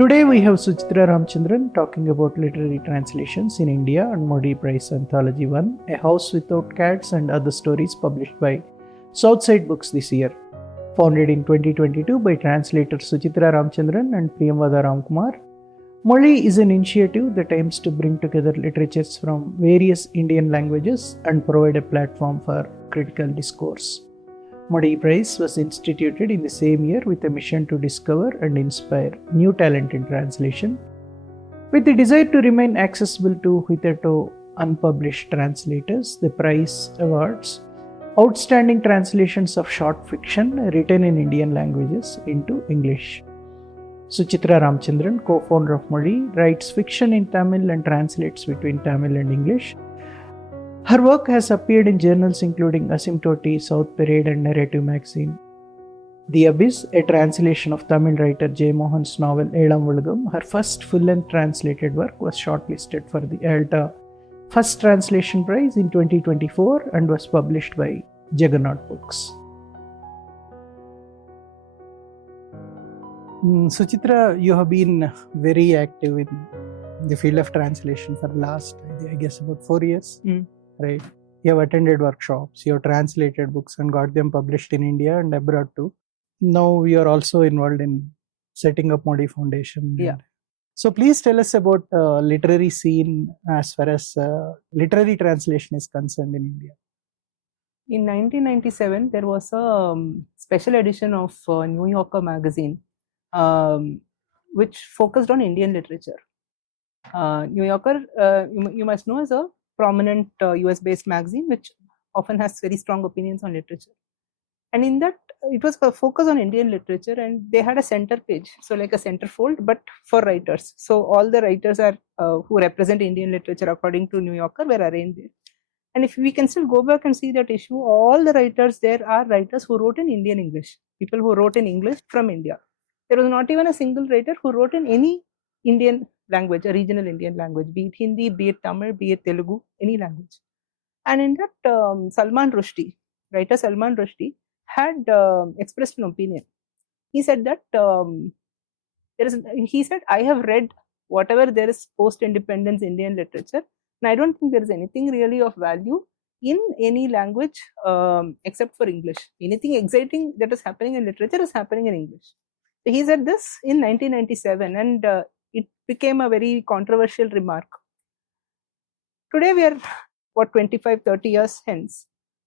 Today we have Suchitra Ramchandran talking about literary translations in India and Modi Prize Anthology 1, A House Without Cats and Other Stories published by Southside Books this year. Founded in 2022 by translators Suchitra Ramchandran and Priyamvada Ramkumar, Moli is an initiative that aims to bring together literatures from various Indian languages and provide a platform for critical discourse. Modi Prize was instituted in the same year with a mission to discover and inspire new talent in translation, with the desire to remain accessible to hitherto unpublished translators. The prize awards outstanding translations of short fiction written in Indian languages into English. Suchitra Ramchandran, co-founder of Modi, writes fiction in Tamil and translates between Tamil and English. Her work has appeared in journals including Asymptote, South Parade and Narrative Magazine. The Abyss, a translation of Tamil writer J. Mohan's novel Elam Ulagam, her first full-length translated work, was shortlisted for the ALTA First Translation Prize in 2024 and was published by Juggernaut Books. Suchitra, you have been very active in the field of translation for the last, I guess, about 4 years. Right? You have attended workshops, you have translated books and got them published in India and abroad too. Now you are also involved in setting up Modi Foundation. Yeah. So please tell us about literary scene as far as literary translation is concerned in India. In 1997, there was a special edition of New Yorker magazine, which focused on Indian literature. New Yorker, you must know, is a prominent US-based magazine, which often has very strong opinions on literature. And in that, it was a focus on Indian literature, and they had a center page, so like a centerfold, but for writers. So all the writers are who represent Indian literature according to New Yorker were arranged there. And if we can still go back and see that issue, all the writers there are writers who wrote in Indian English, people who wrote in English from India. There was not even a single writer who wrote in any Indian language, a regional Indian language, be it Hindi, be it Tamil, be it Telugu, any language. And in that, Salman Rushdie, writer Salman Rushdie, had expressed an opinion. He said that I have read whatever there is post-independence Indian literature, and I don't think there is anything really of value in any language except for English. Anything exciting that is happening in literature is happening in English. So he said this in 1997, and it became a very controversial remark. Today we are 25-30 years hence,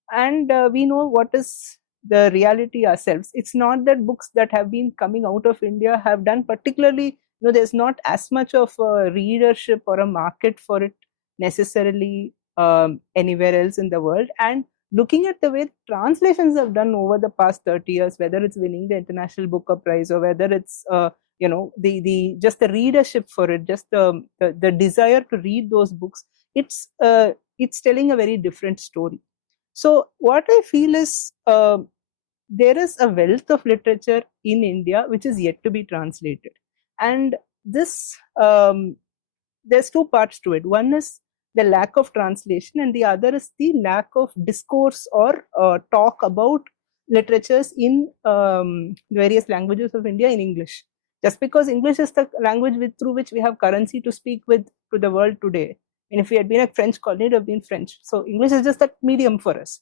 and we know what is the reality ourselves. It's not that books that have been coming out of India have done particularly, there's not as much of a readership or a market for it necessarily anywhere else in the world. And looking at the way translations have done over the past 30 years, whether it's winning the International Booker Prize or whether it's the just the readership for it, just the desire to read those books, it's telling a very different story. So what I feel is there is a wealth of literature in India which is yet to be translated, and this there's two parts to it. One is the lack of translation, and the other is the lack of discourse or talk about literatures in various languages of India in English. Just because English is the language through which we have currency to speak with to the world today. And if we had been a French colony, it would have been French. So English is just that medium for us.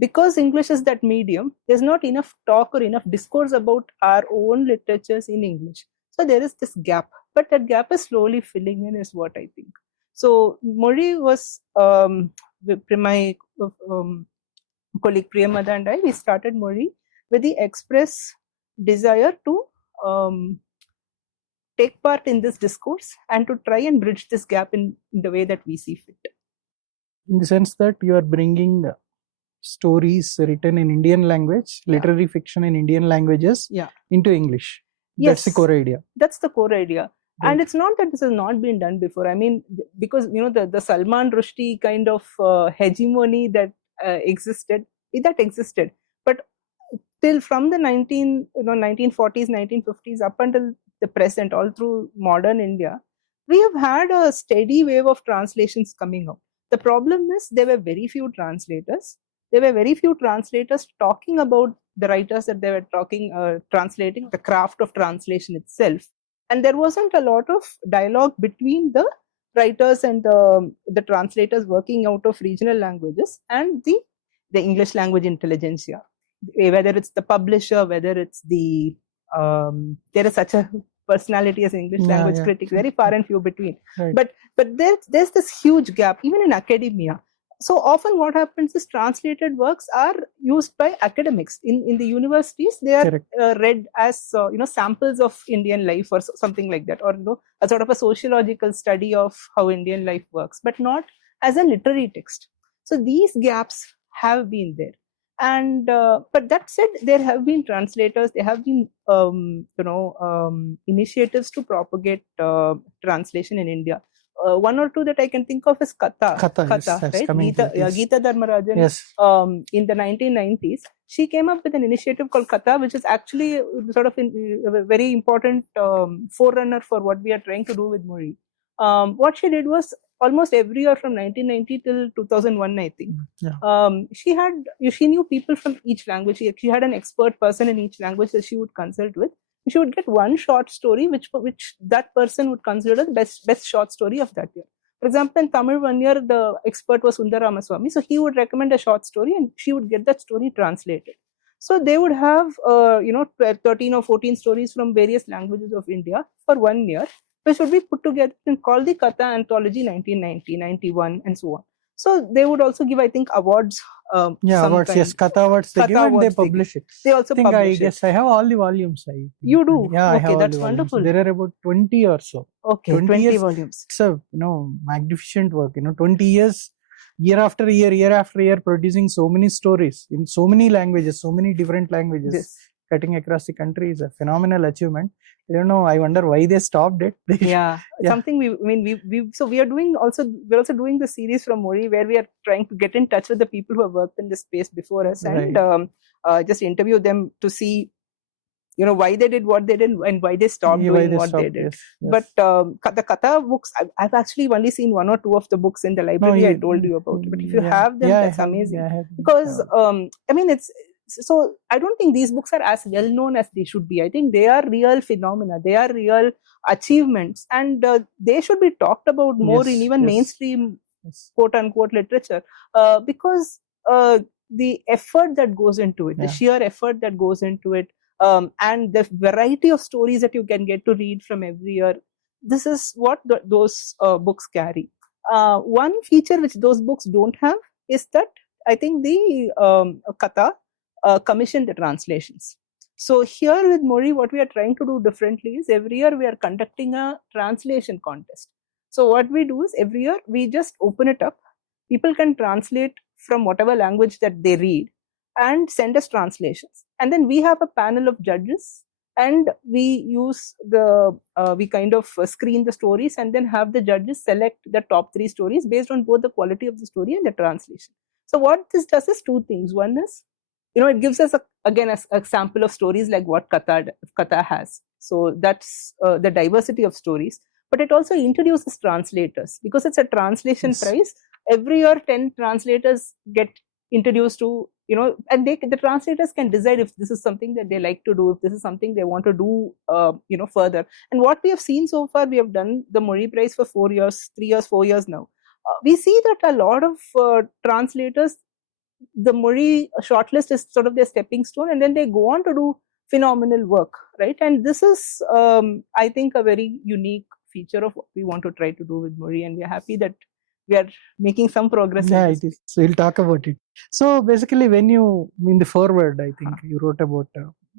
Because English is that medium, there's not enough talk or enough discourse about our own literatures in English. So there is this gap. But that gap is slowly filling in is what I think. So Modi was, my colleague Priyamvada and I, we started Modi with the express desire to take part in this discourse and to try and bridge this gap in the way that we see fit. In the sense that you are bringing stories written in Indian language, literary fiction in Indian languages into English. Yes. That's the core idea. That's the core idea. Right. And it's not that this has not been done before. I mean, because, the Salman Rushdie kind of hegemony that existed. But till from the 1940s, 1950s up until the present, all through modern India, we have had a steady wave of translations coming out. The problem is there were very few translators. There were very few translators talking about the writers that they were translating, the craft of translation itself. and there wasn't a lot of dialogue between the writers and the translators working out of regional languages and the English language intelligentsia, whether it's the publisher, whether it's the there is such a personality as English language critic, very far and few between. Right. But there's this huge gap even in academia. So often what happens is translated works are used by academics in the universities. They are read as samples of Indian life or something like that, or a sort of a sociological study of how Indian life works, but not as a literary text. So these gaps have been there. And but that said, there have been translators, there have been initiatives to propagate translation in India. One or two that I can think of is Katha, right? Geeta Dharmarajan. Yes. In the 1990s, she came up with an initiative called Katha, which is actually sort of a very important forerunner for what we are trying to do with Mori. What she did was almost every year from 1990 till 2001, I think. Yeah. She knew people from each language. She had an expert person in each language that she would consult with. She would get one short story which that person would consider the best short story of that year. For example, in Tamil, one year the expert was Sundar Ramaswamy, so he would recommend a short story and she would get that story translated. So they would have 13 or 14 stories from various languages of India for 1 year, which would be put together and called the Katha Anthology 1990, 91, and so on. So they would also give, I think, awards. Awards. Yes, Katha awards they give and they publish it. They also publish it. I guess I have all the volumes. You do? Yeah, okay, I have that's all wonderful. There are about 20 or so. Okay, 20 volumes. It's a magnificent work. 20 years, year after year, producing so many stories in so many languages, so many different languages. Yes. Cutting across the country is a phenomenal achievement. I don't know. I wonder why they stopped it. Something we're also doing the series from Mori where we are trying to get in touch with the people who have worked in this space before us and just interview them to see why they did what they did and why they stopped doing what they did. Yes. But the Katha books, I've actually only seen one or two of the books in the library I told you about. But if you have them, that's amazing. Because it's. So I don't think these books are as well known as they should be. I think they are real phenomena. They are real achievements, and they should be talked about more in even mainstream quote unquote literature because the effort that goes into it, the sheer effort that goes into it, and the variety of stories that you can get to read from every year. This is what those books carry. One feature which those books don't have is that I think the Katha commission the translations. So here with Mori, what we are trying to do differently is every year we are conducting a translation contest. So what we do is every year we just open it up. People can translate from whatever language that they read and send us translations. And then we have a panel of judges and we use we kind of screen the stories and then have the judges select the top 3 stories based on both the quality of the story and the translation. So what this does is 2 things. One is, it gives us a sample of stories like what Katha has. So that's the diversity of stories. But it also introduces translators because it's a translation prize. Every year, 10 translators get introduced to, and the translators can decide if this is something that they like to do, if this is something they want to do, further. And what we have seen so far, we have done the Mori Prize for 4 years, 3 years, 4 years now. We see that a lot of translators, the Mori shortlist is sort of their stepping stone, and then they go on to do phenomenal work, right? And this is, I think, a very unique feature of what we want to try to do with Mori, and we are happy that we are making some progress. Yeah, it is. So we'll talk about it. So basically, when you, in the foreword, I think you wrote about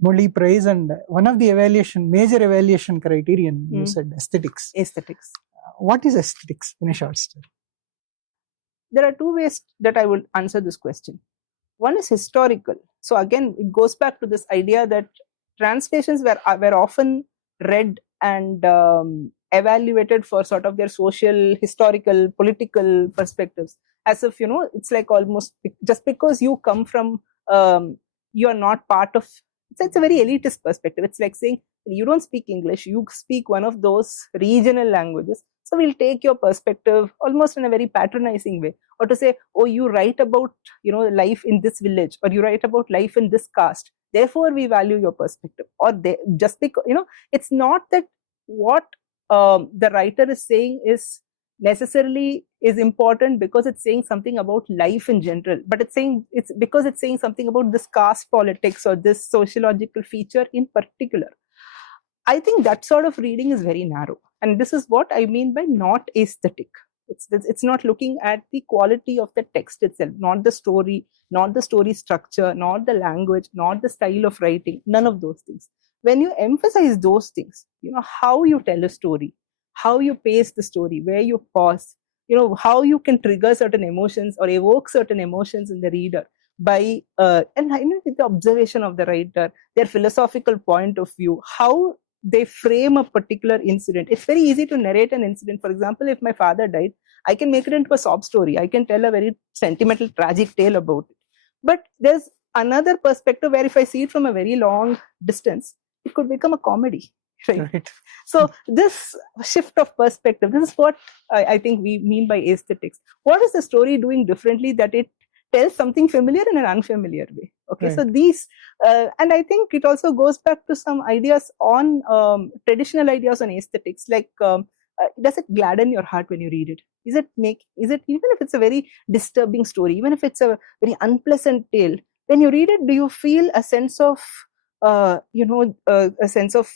Mori Prize, and one of the major evaluation criterion, you said aesthetics. Aesthetics. What is aesthetics in a short story? There are 2 ways that I will answer this question. One is historical. So again, it goes back to this idea that translations were often read and evaluated for sort of their social, historical, political perspectives. As if, it's like almost just because you come from, you are not part of, it's a very elitist perspective. It's like saying, you don't speak English, you speak one of those regional languages. So we'll take your perspective almost in a very patronizing way. Or to say, oh, you write about, life in this village, or you write about life in this caste. Therefore, we value your perspective. Or just because, it's not that what the writer is saying is necessarily is important because it's saying something about life in general, but it's because it's saying something about this caste politics or this sociological feature in particular. I think that sort of reading is very narrow, and this is what I mean by not aesthetic. It's not looking at the quality of the text itself, not the story, not the story structure, not the language, not the style of writing, none of those things. When you emphasize those things, how you tell a story, how you pace the story, where you pause, how you can trigger certain emotions or evoke certain emotions in the reader by the observation of the writer, their philosophical point of view, how they frame a particular incident. It's very easy to narrate an incident. For example, if my father died, I can make it into a sob story. I can tell a very sentimental, tragic tale about it. But there's another perspective where if I see it from a very long distance, it could become a comedy. Right. So this shift of perspective, this is what I think we mean by aesthetics. What is the story doing differently that it tells something familiar in an unfamiliar way? Okay, right. So these, and I think it also goes back to some ideas on traditional ideas on aesthetics, like does it gladden your heart when you read it? Is it even if it's a very disturbing story, even if it's a very unpleasant tale, when you read it, do you feel a sense of a sense of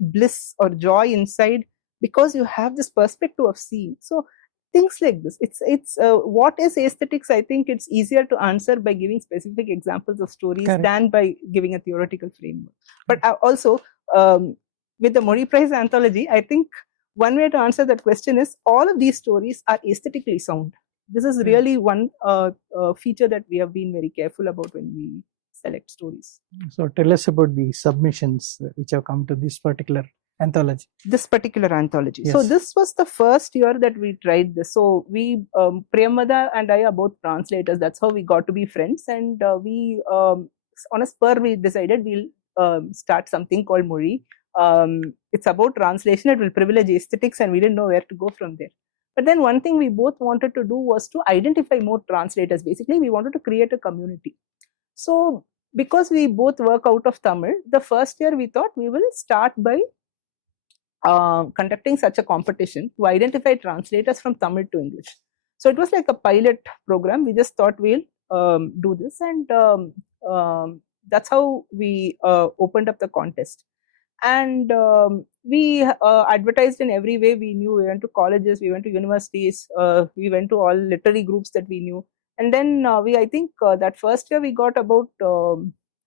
bliss or joy inside because you have this perspective of seeing? So things like this, it's what is aesthetics? I think it's easier to answer by giving specific examples of stories. Correct. Than by giving a theoretical framework. But also with the Murray Prize anthology, I think one way to answer that question is all of these stories are aesthetically sound. This is really one feature that we have been very careful about when we select stories. So tell us about the submissions which have come to this particular anthology. Yes. So this was the first year that we tried this. So we, Priyamada and I are both translators. That's how we got to be friends. And we, on a spur, we decided we'll start something called Murray. It's about translation. It will privilege aesthetics, and we didn't know where to go from there. But then one thing we both wanted to do was to identify more translators. Basically, we wanted to create a community. So because we both work out of Tamil, the first year we thought we will start by conducting such a competition to identify translators from Tamil to English. So it was like a pilot program. We just thought we'll do this, and that's how we opened up the contest. And we advertised in every way we knew. We went to colleges, we went to universities, we went to all literary groups that we knew. And then I think that first year we got about, I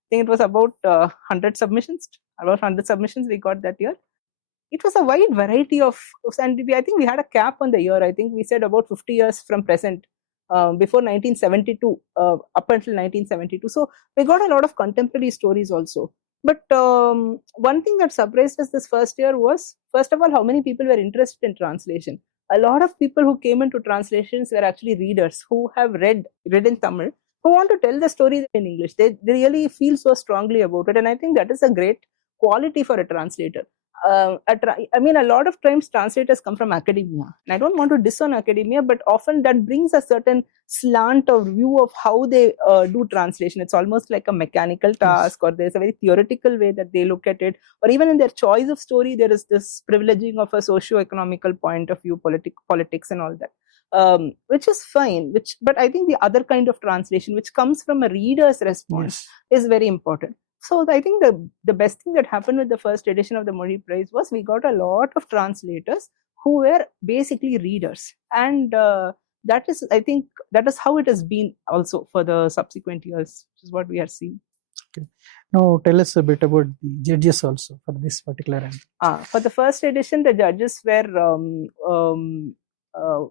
think it was about 100 submissions. About 100 submissions we got that year. It was a wide variety of, and I think we had a cap on the year. I think we said about 50 years from present, before 1972, up until 1972. So we got a lot of contemporary stories also. But one thing that surprised us this first year was, first of all, how many people were interested in translation. A lot of people who came into translations were actually readers who have read in Tamil, who want to tell the story in English. They really feel so strongly about it. And I think that is a great quality for a translator. I mean, a lot of times translators come from academia, and I don't want to diss on academia, but often that brings a certain slant or view of how they do translation. It's almost like a mechanical task, or there's a very theoretical way that they look at it, or even in their choice of story, there is this privileging of a socio-economical point of view, politics and all that, which is fine. But I think the other kind of translation, which comes from a reader's response, is very important. So I think the best thing that happened with the first edition of the Murray Prize was we got a lot of translators who were basically readers, and that is, I think, that is how it has been also for the subsequent years, which is what we are seeing. Okay. Now tell us a bit about the judges also for this particular anthology. For the first edition, the judges were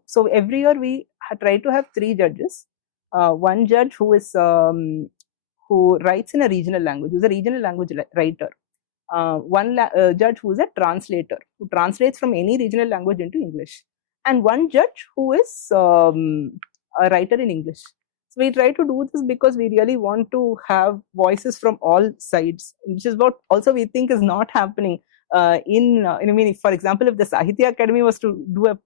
so every year we try to have 3 judges. One judge who is who writes in a regional language, who's a regional language writer. One judge who is a translator, who translates from any regional language into English. And one judge who is a writer in English. So we try to do this because we really want to have voices from all sides, which is what also we think is not happening. I mean, for example, if the Sahitya Academy was to do a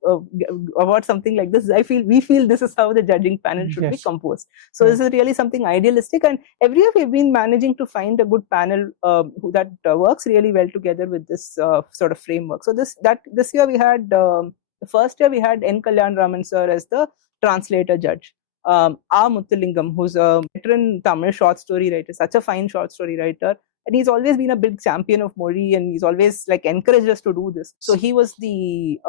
award something like this, we feel this is how the judging panel should be Yes. composed. So this is really something idealistic, and every year we've been managing to find a good panel that works really well together with this sort of framework. So this year we had the first year we had N. Kalyan Raman sir as the translator judge. R. Muthulingam, who's a veteran Tamil short story writer, such a fine short story writer, and he's always been a big champion of Mori, and he's always like encouraged us to do this. So he was the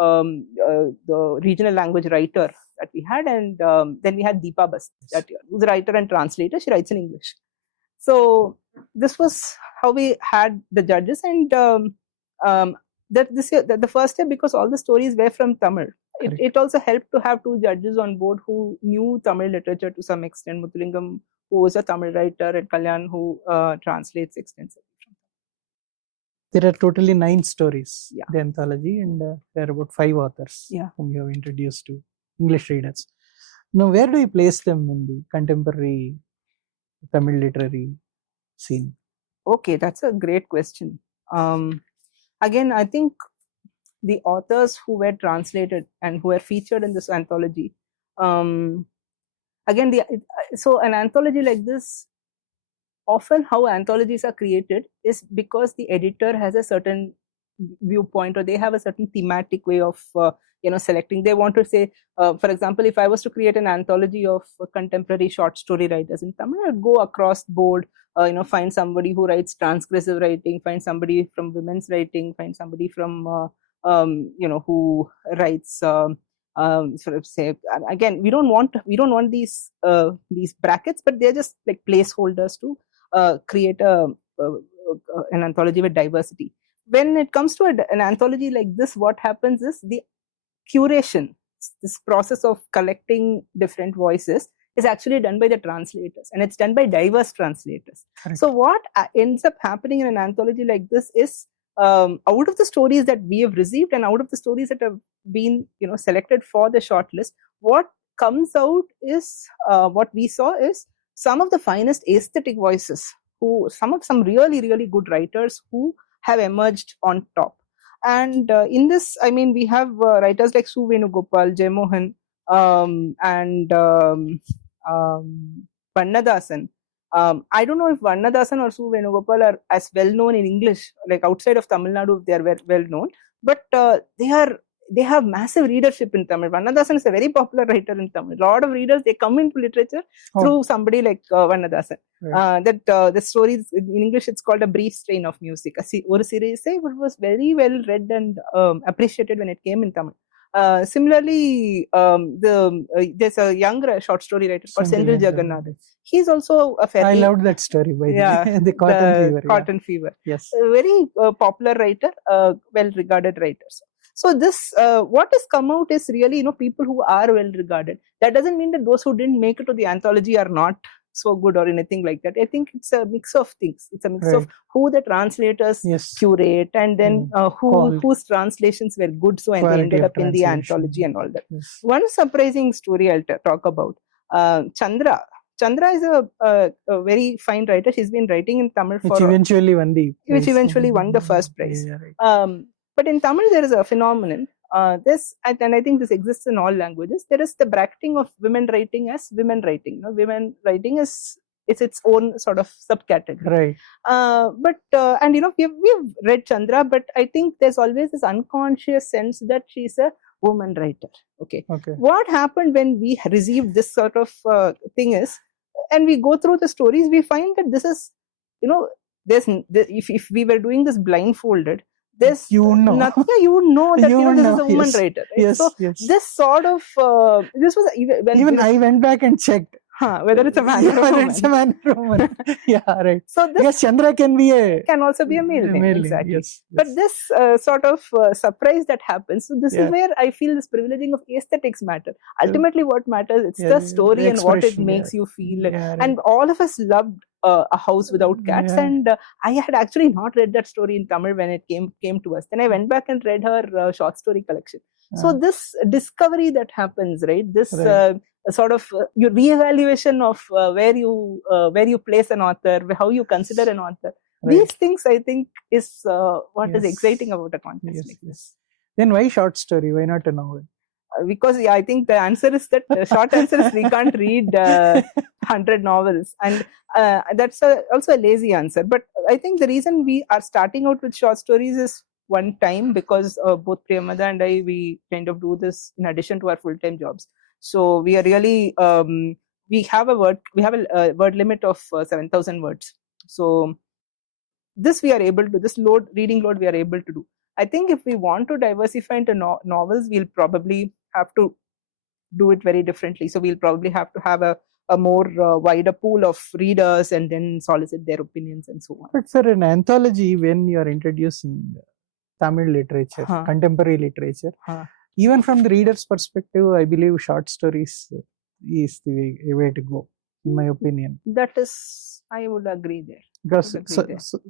regional language writer that we had, and then we had Deepa Bas that year, who's a writer and translator. She writes in English. So this was how we had the judges, and the first year, because all the stories were from Tamil, it also helped to have two judges on board who knew Tamil literature to some extent. Muthulingam, who was a Tamil writer, and Kalyan, who translates extensively. There are totally 9 stories, Yeah. the anthology, and there are about 5 authors Yeah. whom you have introduced to English readers. Now, where do you place them in the contemporary Tamil literary scene? Okay, that's a great question. Again, I think the authors who were translated and who were featured in this anthology, again, so an anthology like this, often how anthologies are created is because the editor has a certain viewpoint, or they have a certain thematic way of selecting. They want to say, for example, if I was to create an anthology of contemporary short story writers in Tamil, I'd go across board, find somebody who writes transgressive writing, find somebody from women's writing, find somebody from who writes sort of say, again, we don't want these brackets, but they're just like placeholders to create an anthology with diversity. When it comes to an anthology like this, what happens is the curation, this process of collecting different voices, is actually done by the translators, and it's done by diverse translators. Correct. So what ends up happening in an anthology like this is, out of the stories that we have received and out of the stories that have been selected for the shortlist, what comes out is what we saw is some of the finest aesthetic voices, some really, really good writers who have emerged on top. And in this, I mean, we have writers like Su Venugopal, Jay Mohan, and Vannadasan. I don't know if Vannadasan or Su Venugopal are as well known in English, like outside of Tamil Nadu, they are well known, but they have massive readership in Tamil. Vannadasan is a very popular writer in Tamil. A lot of readers, they come into literature through somebody like Vannadasan. Right. The stories in English, it's called A Brief Strain of Music. One series, it was very well read and appreciated when it came in Tamil. Similarly, there's a younger short story writer called Senthil Jagannathan. He's also a fairly... I loved that story, by the way. The Cotton Fever. Cotton Fever. Yes. A very popular writer, well-regarded writer. So this, what has come out is really, people who are well-regarded. That doesn't mean that those who didn't make it to the anthology are not so good or anything like that. I think it's a mix of things. It's a mix of who the translators curate, and then whose translations were good, so and they ended up in the anthology and all that. Yes. One surprising story I'll talk about. Chandra is a very fine writer. She's been writing in Tamil which eventually won the first prize. Yeah, right. But in Tamil, there is a phenomenon. And I think this exists in all languages. There is the bracketing of women writing as women writing. Women writing is its own sort of subcategory. Right. We've read Chandra, but I think there's always this unconscious sense that she's a woman writer. Okay. What happened when we received this sort of thing is, and we go through the stories, we find that this is, if we were doing this blindfolded, there's nothing, you would know that this is a woman writer. Right? Yes, so this sort of this was even I went back and checked whether it's a man or a woman. It's a man or a woman. Yeah, right. So this Chandra can also be a male name, exactly. Yes. But this sort of surprise that happens. So this is where I feel this privileging of aesthetics matter. Ultimately, what matters, it's the story and what it makes you feel. Right. And all of us loved A House Without Cats, and I had actually not read that story in Tamil when it came to us. Then I went back and read her short story collection. So this discovery that happens, right? This sort of your reevaluation of where you place an author, how you consider an author. Right. These things I think is what is Yes. exciting about a contest Yes, like this. yes. Then why short story? Why not a novel? Because I think the answer is that short answer is we can't read 100 novels, and that's also a lazy answer. But I think the reason we are starting out with short stories is one time because both Priyamada and I, we kind of do this in addition to our full-time jobs. So we are really we have a word limit of 7,000 words. So this we are able to, this reading load we are able to do. I think if we want to diversify into novels, we'll probably have to do it very differently. So we'll probably have to have a more wider pool of readers and then solicit their opinions and so on. But for an anthology, when you are introducing Tamil literature, contemporary literature, even from the reader's perspective, I believe short stories is the way to go, in my opinion. That is, I would agree there. Because so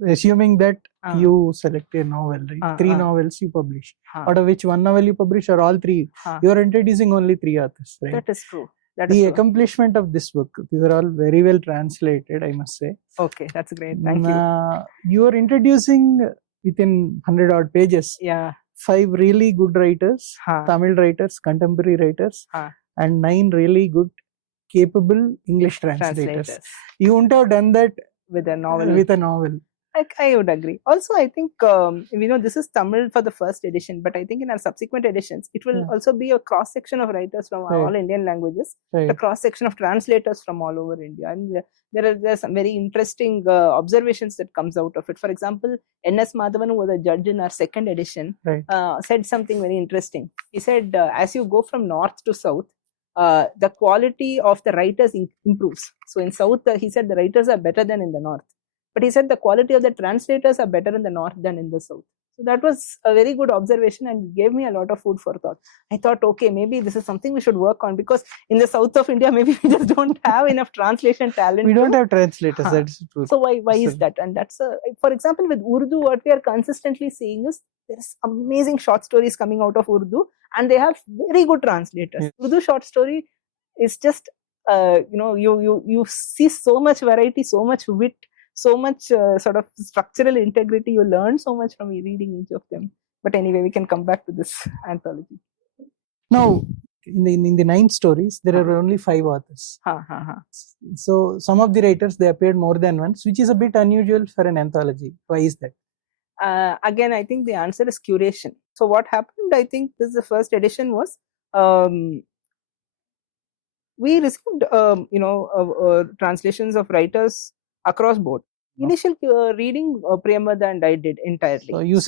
assuming that you select a novel, right? 3 novels you publish, out of which 1 novel you publish, or all 3, you are introducing only 3 authors, right? That is true. The accomplishment of this book, these are all very well translated, I must say. Okay, that's great. Thank you. You are introducing within 100 odd pages, 5 really good writers, Tamil writers, contemporary writers, and 9 really good, capable English translators. You wouldn't have done that with a novel. I would agree. Also, I think this is Tamil for the first edition, but I think in our subsequent editions, it will also be a cross section of writers from all Indian languages, a cross section of translators from all over India, and there are some very interesting observations that comes out of it. For example, N.S. Madhavan, who was a judge in our second edition, said something very interesting. He said, as you go from north to south, the quality of the writers improves. So in south, he said the writers are better than in the north. But he said the quality of the translators are better in the north than in the south. So that was a very good observation and gave me a lot of food for thought. I thought, okay, maybe this is something we should work on, because in the south of India, maybe we just don't have enough translation talent. We don't have translators, that's true. So why is that? And that's, for example, with Urdu, what we are consistently seeing is there's amazing short stories coming out of Urdu, and they have very good translators. Urdu short story is just, you see so much variety, so much wit, so much sort of structural integrity. You learn so much from reading each of them. But anyway, we can come back to this anthology. Now, in the 9 stories, there are only 5 authors. So some of the writers, they appeared more than once, which is a bit unusual for an anthology. Why is that? Again, I think the answer is curation. So what happened, I think this is the first edition was, we received translations of writers across board. Initial reading, Priyamada and I did entirely. So you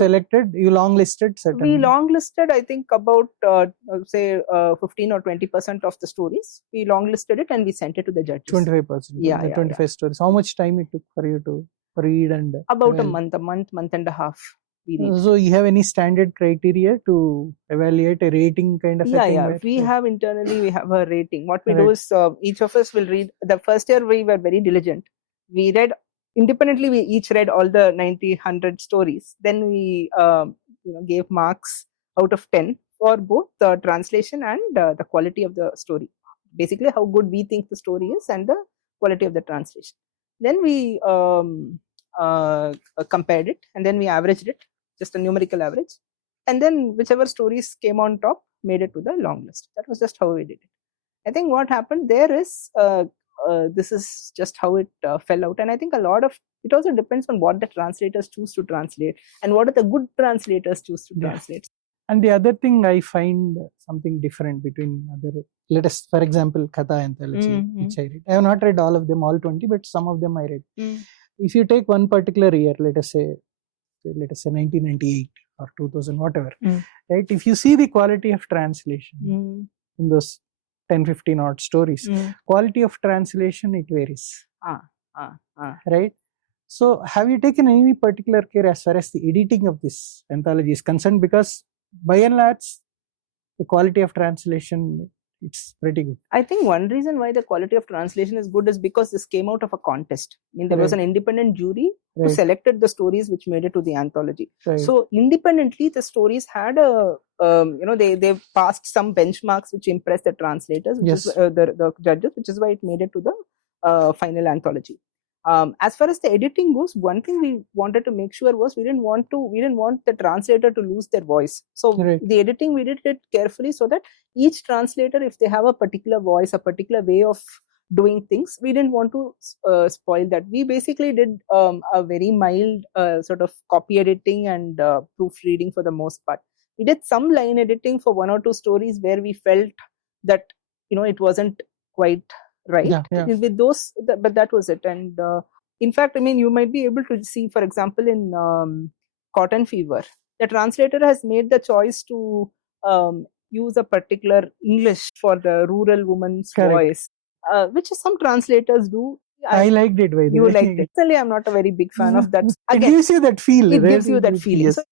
long-listed certain? We long-listed, I think, about, 15 or 20% of the stories. We long-listed it and we sent it to the judges. 25%? Yeah, 25 stories. How much time it took for you to read? And about a month and a half. So you have any standard criteria to evaluate a rating kind of a thing? Yeah. We have internally, we have a rating. What we do is, each of us will read. The first year we were very diligent. We read independently, we each read all the 100 stories. Then we gave marks out of 10 for both the translation and the quality of the story. Basically, how good we think the story is and the quality of the translation. Then we compared it, and then we averaged it, just a numerical average. And then whichever stories came on top made it to the long list. That was just how we did it. I think what happened there is, this is just how it fell out. And I think a lot of it also depends on what the translators choose to translate and what are the good translators choose to translate. And the other thing, I find something different between other, let us, for example, Katha anthology, which I read. I have not read all of them, all 20, but some of them I read. If you take one particular year, let us say 1998 or 2000, whatever, right? If you see the quality of translation in those 10-15 odd stories, quality of translation, it varies. Right? So have you taken any particular care as far as the editing of this anthology is concerned? Because by and large, the quality of translation, it's pretty good. I think one reason why the quality of translation is good is because this came out of a contest. I mean, there was an independent jury who selected the stories which made it to the anthology. So independently, the stories had a, they passed some benchmarks which impressed the translators, which is the judges, which is why it made it to the final anthology. As far as the editing goes, one thing we wanted to make sure was we didn't want the translator to lose their voice. So Right. the editing, we did it carefully so that each translator, if they have a particular voice, a particular way of doing things, we didn't want to spoil that. We basically did a very mild sort of copy editing and proofreading for the most part. We did some line editing for one or two stories where we felt that it wasn't quite right. Yeah. With those, but that was it. And in fact, I mean, you might be able to see, for example, in Cotton Fever, the translator has made the choice to use a particular English for the rural woman's Correct. voice, which some translators do. I liked it, by the You way. liked it. Personally, I'm not a very big fan of that. It Again, gives you that feel. it right? gives you that feeling. Yes. So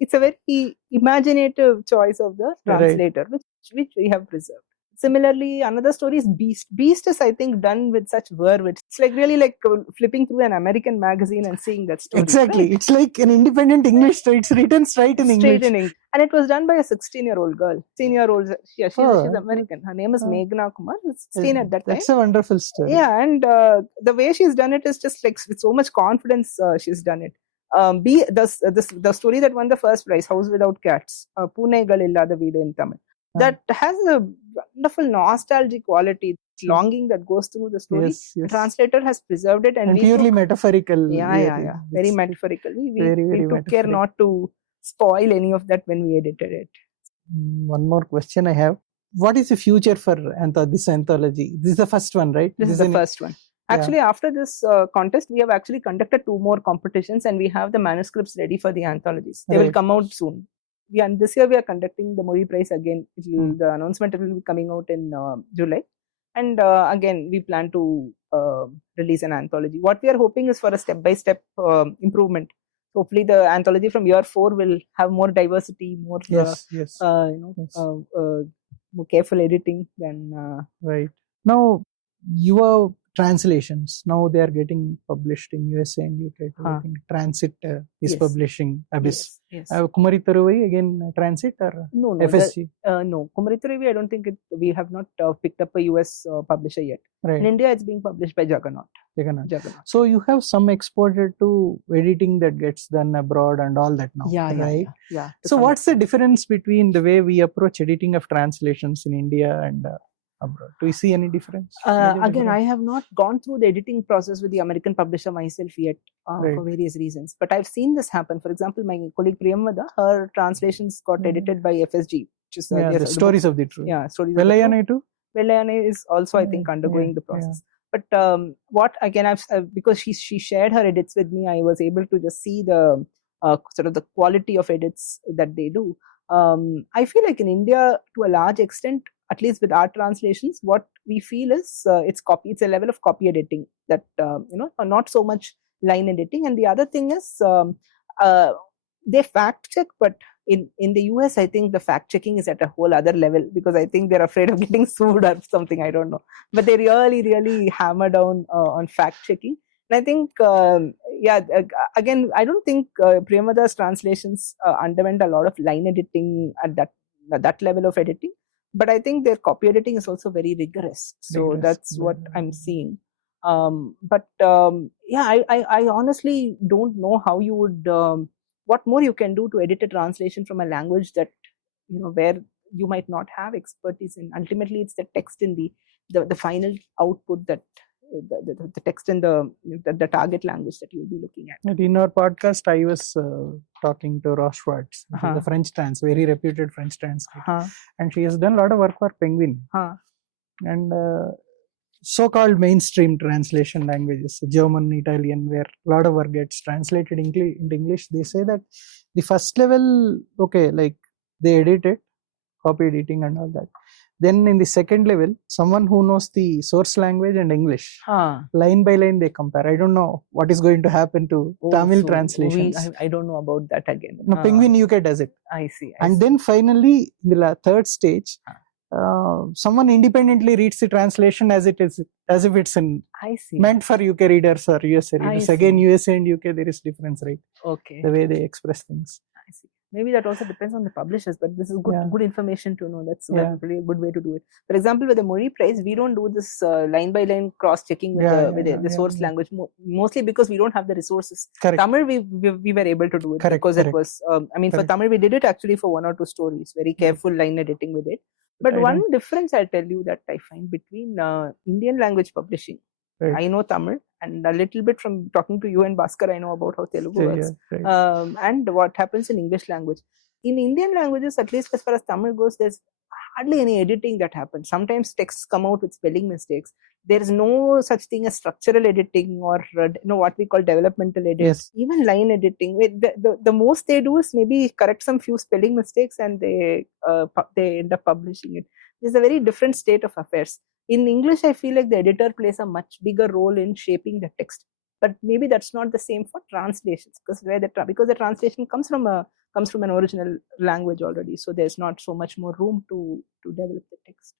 it's a very imaginative choice of the Right. translator, which we have preserved. Similarly, another story is Beast. Beast is, I think, done with such verve. It's like really like flipping through an American magazine and seeing that story. Exactly. Right? It's like an independent English. It's written straight in English. Straight in English. And it was done by a 16-year-old girl. 16-year-old. Yeah, she's American. Her name is Meghna Kumar. She was 16 at that time. That's a wonderful story. Yeah, and the way she's done it is just like with so much confidence she's done it. The story that won the first prize, House Without Cats, Pune Galillada Veedu in Tamil, that has a wonderful nostalgic quality, longing that goes through the story. Yes. The translator has preserved it, and purely metaphorical. Yeah. Very metaphorical. We took care not to spoil any of that when we edited it. One more question I have. What is the future for this anthology? This is the first one, right? This is the first one. Actually, after this contest, we have actually conducted 2 more competitions, and we have the manuscripts ready for the anthologies. They will come out soon. And this year we are conducting the Modi Prize again. The announcement will be coming out in July. And again, we plan to release an anthology. What we are hoping is for a step-by-step improvement. Hopefully, the anthology from year 4 will have more diversity, more more careful editing than right. Now, your translations, now they are getting published in USA and UK. I think Transit is publishing Abyss. Yes. Kumari Tharuvai again Transit or no FSG? No, Kumari Tharuvai, I don't think we have not picked up a US publisher yet. Right. In India, it's being published by Juggernaut. So you have some exposure to editing that gets done abroad and all that now, right? Yeah. So what's the difference between the way we approach editing of translations in India and abroad? Do you see any difference? Again, I have not gone through the editing process with the American publisher myself yet for various reasons. But I've seen this happen. For example, my colleague Priyamvada, her translations got edited by FSG, which is the Stories of the Truth. Yeah, Stories Velayane too? Velayane is also, I think, undergoing the process. But what again, I've because she shared her edits with me, I was able to just see the sort of the quality of edits that they do. I feel like in India, to a large extent, at least with our translations, what we feel is it's a level of copy editing that not so much line editing. And the other thing is they fact check, but in the US, I think the fact checking is at a whole other level, because I think they're afraid of getting sued or something. I don't know, but they really hammer down on fact checking. And I think again, I don't think Priyamvada's translations underwent a lot of line editing at that level of editing. But I think their copy editing is also very rigorous. So that's what I'm seeing. I honestly don't know how you would, what more you can do to edit a translation from a language that, where you might not have expertise in. Ultimately, it's the text in the final output that the text in the target language that you will be looking at. In our podcast, I was talking to Roche Schwartz, the French very reputed French translator, and she has done a lot of work for Penguin and so-called mainstream translation languages, German, Italian, where a lot of work gets translated into English. They say that the first level, like they edit it, copy editing and all that. Then in the second level, someone who knows the source language and English, line by line they compare. I don't know what is going to happen to Tamil translations. I don't know about that again. No, Penguin UK does it. I see. Then finally, in the third stage, someone independently reads the translation as if it's meant for UK readers or USA readers. Again, USA and UK, there is difference, right? Okay. The way they express things. I see. Maybe that also depends on the publishers, but this is Yeah. good information to know. That's Yeah. really a good way to do it. For example, with the Mori Prize, we don't do this line by line cross checking with the source language, mostly because we don't have the resources. Correct. Tamil, we were able to do it Correct, because correct. it was. I mean, Correct. for Tamil, we did it actually for 1 or 2 stories. Very careful line editing we did. But one difference I tell you that I find between Indian language publishing, Right. I know Tamil, and a little bit from talking to you and Bhaskar, I know about how Telugu works, right. and what happens in English language. In Indian languages, at least as far as Tamil goes, there's hardly any editing that happens. Sometimes texts come out with spelling mistakes. There is no such thing as structural editing or what we call developmental editing. Yes. Even line editing. The most they do is maybe correct some few spelling mistakes, and they end up publishing it. This is a very different state of affairs. In English, I feel like the editor plays a much bigger role in shaping the text. But maybe that's not the same for translations, because the translation comes from an original language already, so there's not so much more room to develop the text.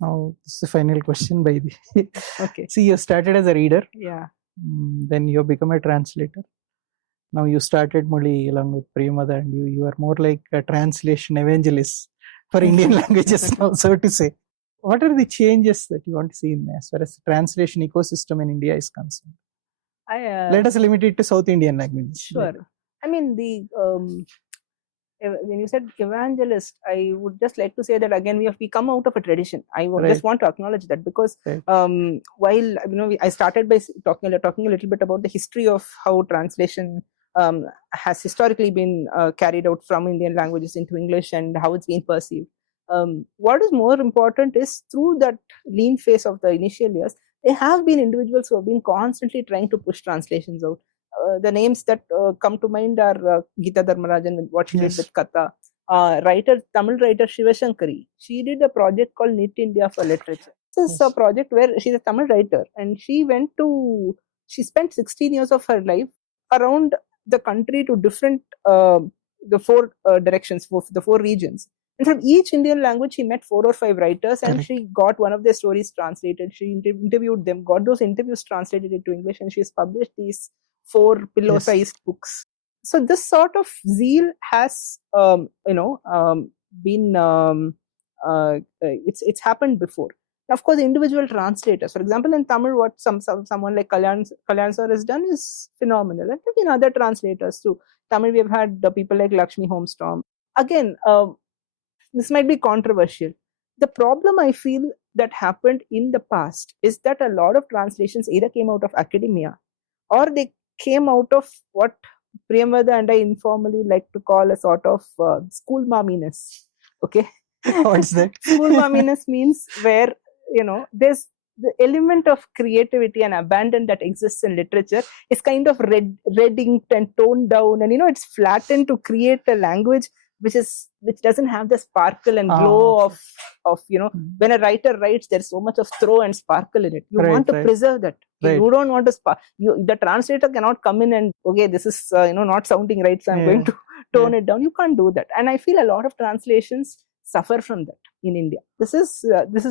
Now, this is the final question by the. Okay. See, you started as a reader. Yeah. Then you become a translator. Now you started Moli along with Priyamada, and you are more like a translation evangelist for Indian languages now, so to say. What are the changes that you want to see in as far as the translation ecosystem in India is concerned? Let us limit it to South Indian languages. Sure. I mean, when you said evangelist, I would just like to say that again we come out of a tradition. I just want to acknowledge that, because while I started by talking a little bit about the history of how translation has historically been carried out from Indian languages into English and how it's been perceived. What is more important is, through that lean phase of the initial years, there have been individuals who have been constantly trying to push translations out. The names that come to mind are Geeta Dharmarajan with what she did with Katha. Tamil writer Shiva Shankari. She did a project called Knit India for Literature. This is a project where she's a Tamil writer, and she spent 16 years of her life around the country to different, the 4 directions, the 4 regions. And from each Indian language, she met 4 or 5 writers, and she got one of their stories translated. She interviewed them, got those interviews translated into English, and she's published these 4 pillow-sized books. So this sort of zeal has, been, it's happened before. Now, of course, individual translators, for example, in Tamil, what someone like Kalyan sir has done is phenomenal. And there have been other translators too. Tamil, we have had people like Lakshmi Homestorm. Again, this might be controversial. The problem I feel that happened in the past is that a lot of translations either came out of academia, or they came out of what Priyamada and I informally like to call a sort of school momminess. Okay? What's that? School momminess means where, there's the element of creativity and abandon that exists in literature is kind of red inked and toned down, and it's flattened to create a language which doesn't have the sparkle and glow of when a writer writes, there's so much of throw and sparkle in it. You want to preserve that. You don't want to the translator cannot come in and, okay, this is not sounding right, so I'm going to tone it down. You can't do that. And I feel a lot of translations suffer from that in India. This is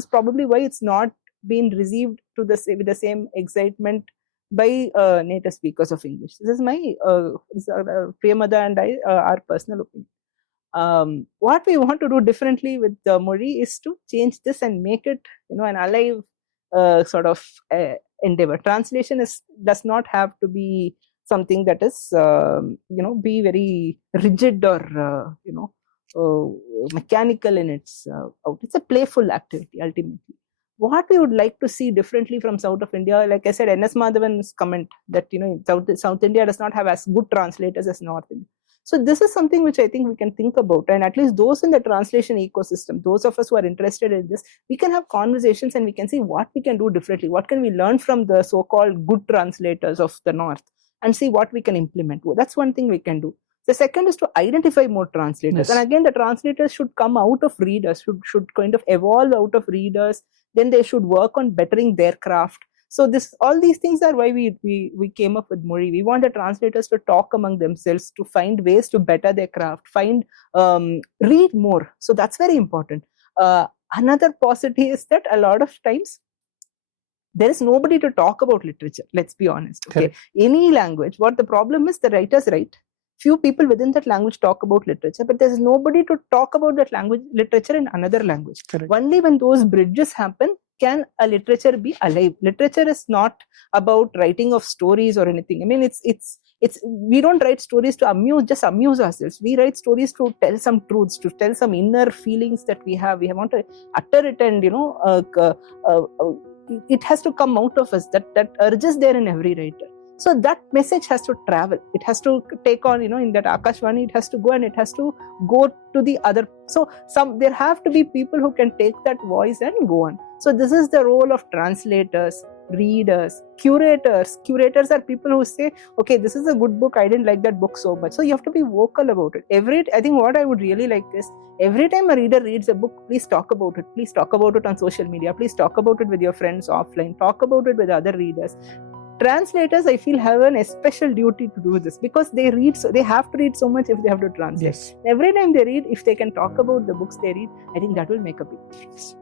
probably why it's not been received with the same excitement by native speakers of English. This is my Priyamada and I, our personal opinion. What we want to do differently with the Mori is to change this and make it, an alive sort of endeavor. Translation does not have to be something that is, be very rigid or, mechanical in its out. It's a playful activity ultimately. What we would like to see differently from South of India, like I said, N.S. Madhavan's comment that South India does not have as good translators as North India. So this is something which I think we can think about, and at least those in the translation ecosystem, those of us who are interested in this, we can have conversations and we can see what we can do differently. What can we learn from the so-called good translators of the North, and see what we can implement. That's one thing we can do. The second is to identify more translators. Yes. And again, the translators should come out of readers, should kind of evolve out of readers. Then they should work on bettering their craft. So all these things are why we came up with Mori. We want the translators to talk among themselves, to find ways to better their craft, read more. So that's very important. Another paucity is that a lot of times there is nobody to talk about literature. Let's be honest. Okay, any language. What the problem is, the writers write. few people within that language talk about literature, but there's nobody to talk about that language, literature in another language. Correct. Only when those bridges happen can a literature be alive. Literature is not about writing of stories or anything. I mean, it's we don't write stories to amuse ourselves. We write stories to tell some truths, to tell some inner feelings that we have. We want to utter it, and it has to come out of us. That urge is there in every writer. So that message has to travel. It has to take on, in that Akashvani, it has to go, and it has to go to the other. So there have to be people who can take that voice and go on. So this is the role of translators, readers, curators. Curators are people who say, okay, this is a good book, I didn't like that book so much. So you have to be vocal about it. I think what I would really like is, every time a reader reads a book, please talk about it. Please talk about it on social media. Please talk about it with your friends offline. Talk about it with other readers. Translators, I feel, have an special duty to do this, because they have to read so much if they have to translate. Yes. Every time they read, if they can talk about the books they read, I think that will make a big difference.